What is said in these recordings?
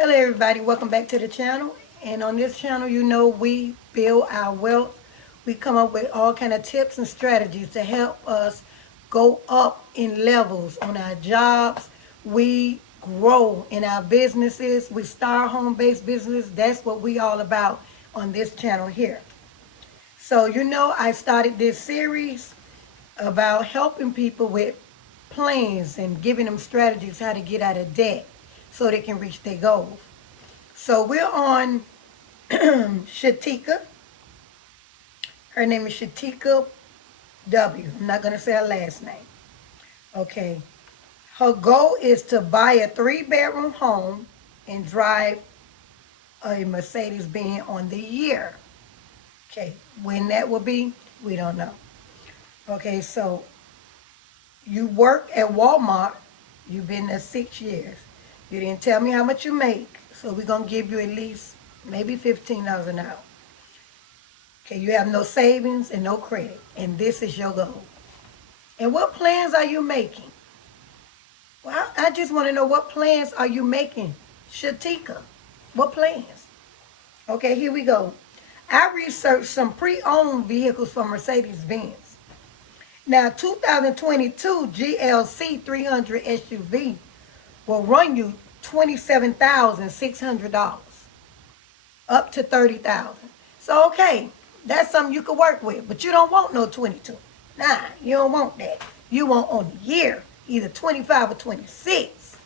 Hello everybody, welcome back to the channel. And on this channel, you know we build our wealth. We come up with all kind of tips and strategies to help us go up in levels on our jobs. We grow in our businesses. We start home-based business. That's what we all about on this channel here. So you know I started this series about helping people with plans and giving them strategies how to get out of debt so they can reach their goals. So we're on Shetika. Her name is Shetika W. I'm not going to say her last name. Okay. Her goal is to buy a 3-bedroom home and drive a Mercedes Benz on the year. Okay. When that will be, we don't know. Okay. So you work at Walmart. You've been there 6 years. You didn't tell me how much you make. So we're going to give you at least maybe $15 an hour. Okay, you have no savings and no credit, and this is your goal. And what plans are you making? Well, I just want to know, what plans are you making, Shetika? What plans? Okay, here we go. I researched some pre-owned vehicles from Mercedes Benz. Now, 2022 GLC 300 SUV will run you $27,600 up to $30,000. So, okay, that's something you could work with, but you don't want no 22. Nah, you don't want that. You want on the year, either 25 or 26.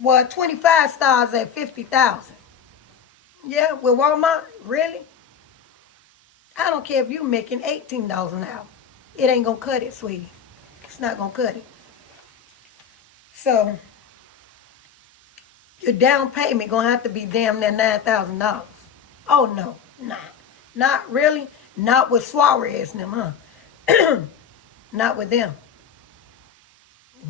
Well, 25 stars at 50,000. Yeah, with Walmart, really? I don't care if you're making $18 an hour. It ain't gonna cut it, sweetie. It's not gonna cut it. So your down payment gonna have to be damn near $9,000. Oh no, nah, not really. Not with Suarez and them, huh? Not with them.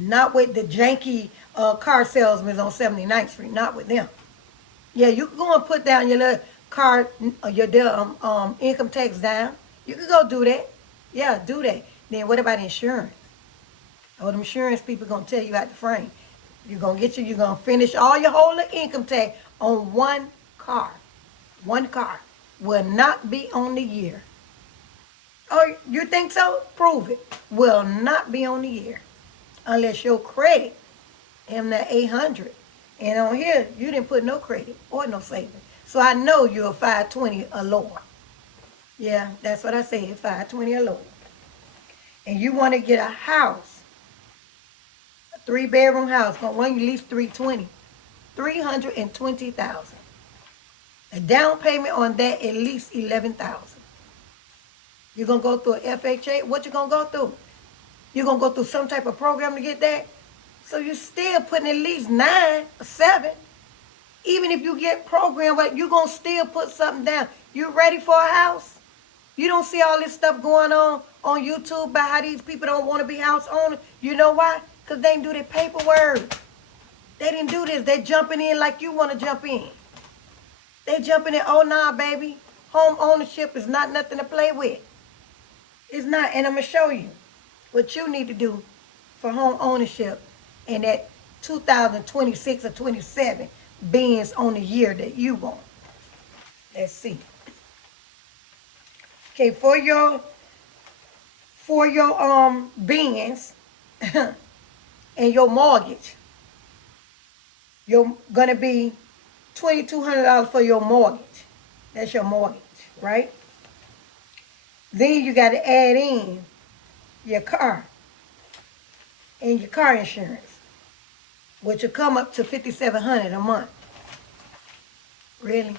Not with the janky car salesmen on 79th Street. Not with them. Yeah, you can go and put down your little car, your income tax down. You can go do that. Yeah, do that. Then what about insurance? Oh, the insurance people gonna tell you out the frame. You're gonna finish all your whole income tax on one car. One car will not be on the year. Oh, you think so? Prove it. Will not be on the year. Unless your credit in the 800. And on here, you didn't put no credit or no savings. So I know you're 520 or lower. Yeah, that's what I said, 520 or lower. And you want to get a house, a 3-bedroom house, gonna run you at least 320. 320,000. A down payment on that at least 11,000. You're gonna go through a FHA. What you gonna go through? You're gonna go through some type of program to get that. So you're still putting at least 9 or 7. Even if you get programmed, but you're gonna still put something down. You ready for a house? You don't see all this stuff going on YouTube about how these people don't want to be house owners. You know why? Because they didn't do their paperwork. They didn't do this. They jumping in like you want to jump in. They jumping in, oh nah, baby. Home ownership is not nothing to play with. It's not. And I'm going to show you what you need to do for home ownership in that 2026 or 27 Benz on the year that you want. Let's see. Okay, for your Benz and your mortgage, you're gonna be $2,200 for your mortgage. That's your mortgage, right? Then you got to add in your car and your car insurance, which will come up to $5,700 a month. Really?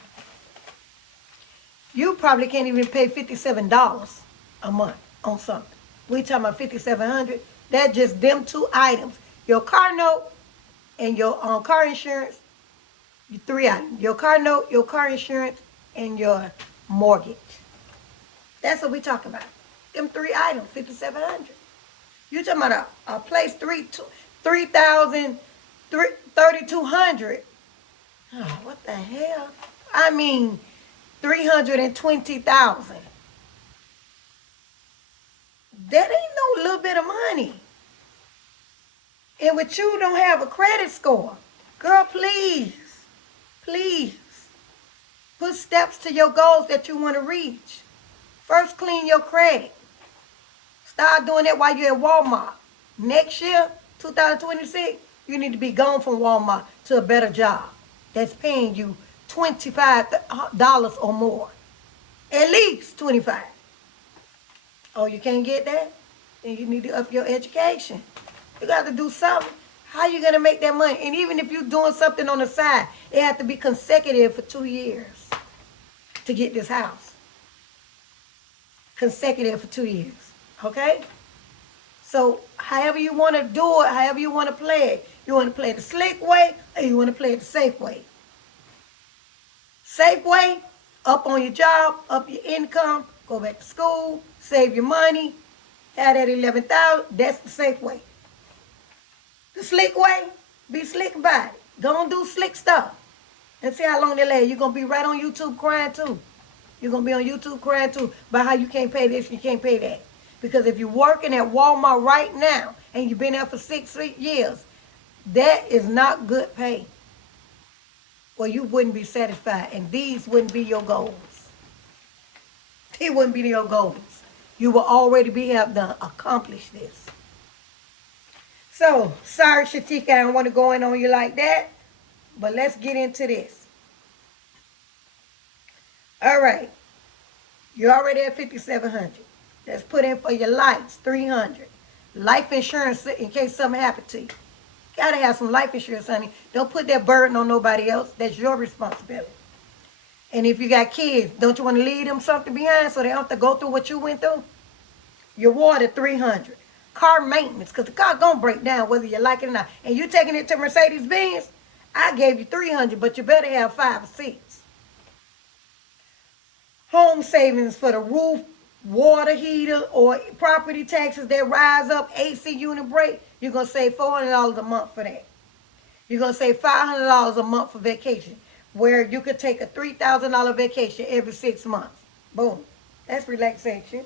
You probably can't even pay $57 a month on something. We talking about $5,700. That's just them two items: your car note and your car insurance. Your 3 items: your car note, your car insurance, and your mortgage. That's what we talking about. Them 3 items, $5,700. You talking about a place 3,000, 3,200. Oh, what the hell? I mean, 320,000. That ain't no little bit of money. And with you don't have a credit score. Girl, please. please put steps to your goals that you want to reach. First, clean your credit. Start doing that while you're at Walmart. Next year, 2026, you need to be gone from Walmart to a better job that's paying you $25 or more. At least 25. Oh, you can't get that? Then you need to up your education. You got to do something. How you going to make that money? And even if you're doing something on the side, it has to be consecutive for 2 years to get this house. Consecutive for 2 years. Okay? So however you want to do it, however you want to play it, you want to play the slick way or you want to play it the safe way. Safe way, up on your job, up your income, go back to school, save your money, have that 11,000. That's the safe way. The slick way, be slick about it. Go and do slick stuff and see how long they last. You're going to be right on YouTube crying too. You're going to be on YouTube crying too about how you can't pay this, you can't pay that. Because if you're working at Walmart right now and you've been there for 6 years, that is not good pay. Well, you wouldn't be satisfied, and these wouldn't be your goals. These wouldn't be your goals. You will already have done accomplished this. So, sorry, Shetika, I don't want to go in on you like that, but let's get into this. All right, you're already at 5,700. Let's put in for your lights, 300. Life insurance in case something happened to you. Gotta have some life insurance, honey. Don't put that burden on nobody else. That's your responsibility. And if you got kids, don't you want to leave them something behind so they don't have to go through what you went through? Your water, 300. Car maintenance, because the car gonna break down whether you like it or not. And you taking it to Mercedes Benz, I gave you 300, but you better have 5 or 6. Home savings for the roof, water heater, or property taxes that rise up, AC unit break, you're going to save $400 a month for that. You're going to save $500 a month for vacation, where you could take a $3,000 vacation every 6 months. Boom. That's relaxation.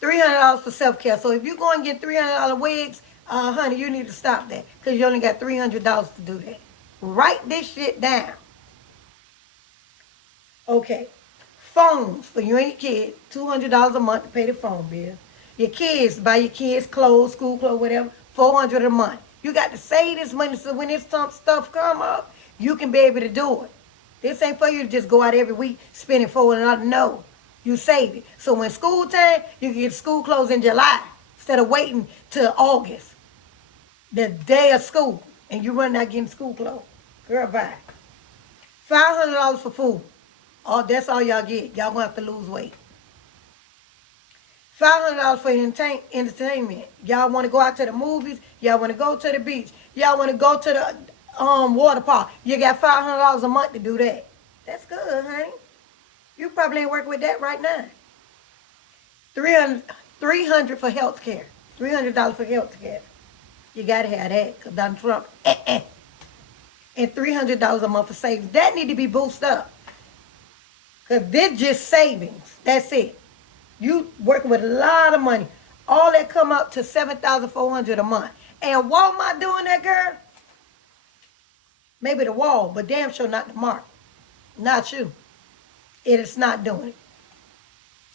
$300 for self-care. So if you're going to get $300 wigs, honey, you need to stop that because you only got $300 to do that. Write this shit down. Okay. Phones for you and your kids, $200 a month to pay the phone bill. Your kids, buy your kids clothes, school clothes, whatever, $400 a month. You got to save this money so when this stuff come up, you can be able to do it. This ain't for you to just go out every week spending $400. No, you save it. So when school time, you can get school clothes in July instead of waiting till August, the day of school, and you run out getting school clothes. Girl, bye. $500 for food. Oh, that's all y'all get. Y'all gonna have to lose weight. $500 for entertainment. Y'all want to go out to the movies. Y'all want to go to the beach. Y'all want to go to the water park. You got $500 a month to do that. That's good, honey. You probably ain't working with that right now. $300 for health care. $300 for health care. You got to have that because Donald Trump. And $300 a month for savings. That need to be boosted up. Because this just savings. That's it. You working with a lot of money. All that come up to $7,400 a month. And Walmart doing that, girl? Maybe the wall, but damn sure not the mark. Not you. It is not doing it.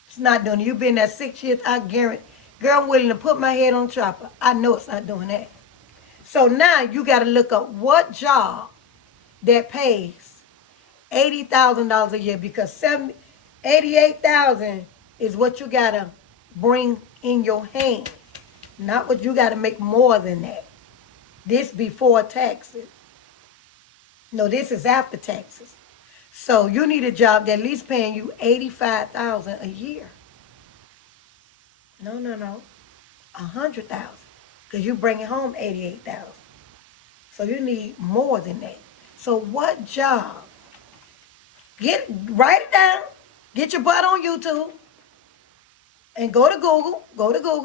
It's not doing it. You've been there 6 years, I guarantee. Girl, I'm willing to put my head on chopper. I know it's not doing that. So now you got to look up what job that pays $80,000 a year because $88,000 is what you got to bring in your hand, not what you got to make more than that. This before taxes. No, this is after taxes. So you need a job that at least paying you $85,000 a year. No, $100,000 because you bringing home $88,000. So you need more than that. So what job? Write it down. Get your butt on YouTube and go to Google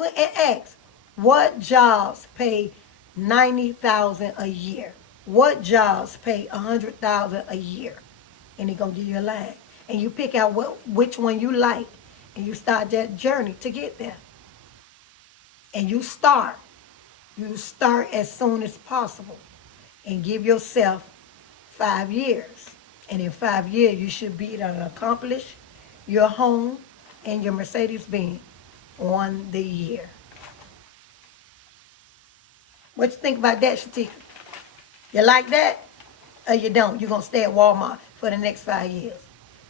and ask, what jobs pay $90,000 a year? What jobs pay $100,000 a year? And it's going to give you a line. And you pick out which one you like, and you start that journey to get there. And you start. You start as soon as possible and give yourself 5 years. And in 5 years, you should be able to accomplish your home and your Mercedes Benz on the year. What you think about that, Shetika? You like that? Or you don't? You're going to stay at Walmart for the next 5 years.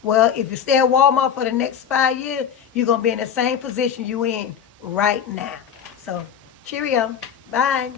Well, if you stay at Walmart for the next 5 years, you're going to be in the same position you in right now. So, cheerio. Bye.